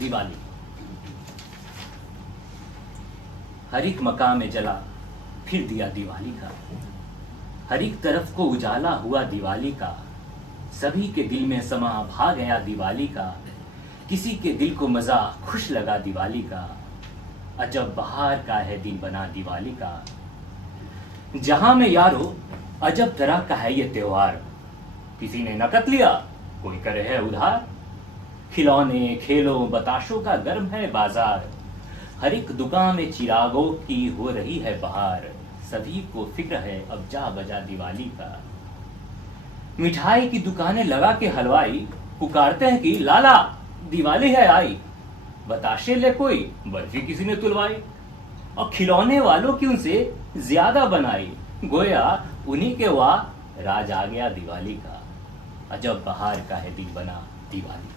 दिवाली। हर एक मकान में जला फिर दिया दिवाली का, हर एक तरफ को उजाला हुआ दिवाली का, सभी के दिल में समा भा गया दिवाली का, किसी के दिल को मजा खुश लगा दिवाली का, अजब बहार का है दिन बना दिवाली का। जहां में यारो अजब तरह का है ये त्योहार, किसी ने नकद लिया कोई करे है उधार, खिलौने खेलों बताशों का गर्म है बाजार, हर एक दुकान में चिरागों की हो रही है बहार, सभी को फिक्र है अब जा बजा दिवाली का। मिठाई की दुकानें लगा के हलवाई पुकारते हैं कि लाला दिवाली है आई, बताशे ले कोई बर्फी किसी ने तुलवाई, और खिलौने वालों की उनसे ज्यादा बनाई, गोया उन्हीं के वाह राज आ गया दिवाली का, अजब बहार का है दिन बना दिवाली।